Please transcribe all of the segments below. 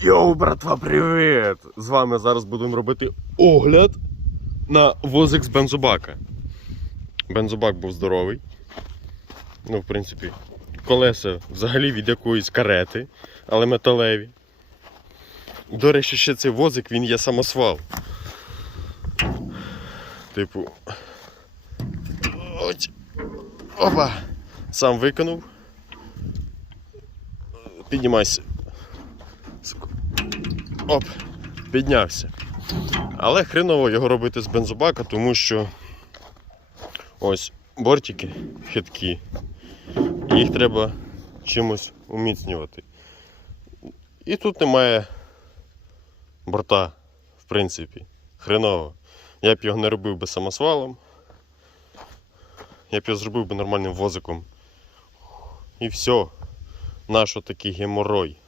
Йоу, братва, привіт! З вами зараз будемо робити огляд на возик з бензобака. Бензобак був здоровий. Ну, в принципі, колеса взагалі від якоїсь карети, але металеві. До речі, ще цей возик він є самосвал. Типу. Ось. Опа! Сам виконав. Піднімайся. Оп, піднявся. Але хреново його робити з бензобака, тому що ось бортики хиткі. Їх треба чимось уміцнювати. І тут немає борта, в принципі. Хреново. Я б його не робив би самосвалом. Я б його зробив би нормальним возиком. І все. Наш отакий геморой.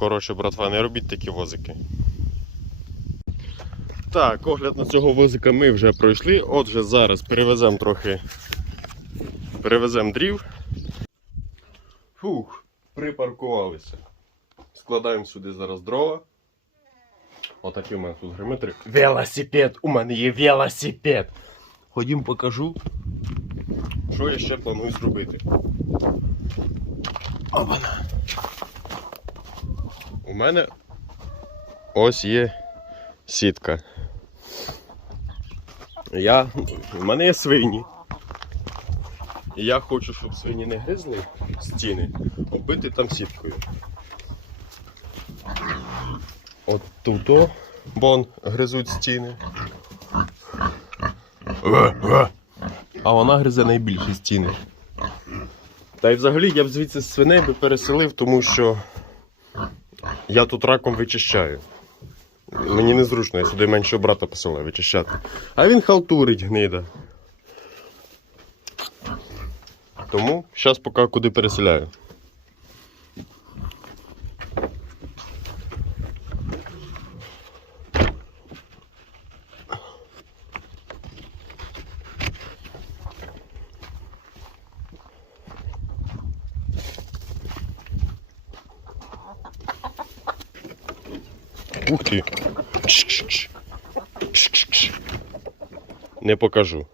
Коротше, братва, не робіть такі возики. Так, огляд на цього возика ми вже пройшли. Отже, зараз перевеземо трохи. Перевеземо дрів. Фух, припаркувалися. Складаємо сюди зараз дрова. Отакі у мене тут гриметри. Велосипед! У мене є велосипед! Ходім покажу, що я ще планую зробити. Опана. Мене ось є сітка. Я, у мене є свині. І я хочу, щоб свині не гризли стіни, оббити там сіткою. От тут, бон, гризуть стіни. А вона гризе найбільші стіни. Та й взагалі я б звідси свиней би переселив, тому що я тут раком вичищаю. Мені незручно, я сюди меншого брата посилаю вичищати. А він халтурить гнида. Тому зараз поки куди переселяю. Ух ти. Не покажу.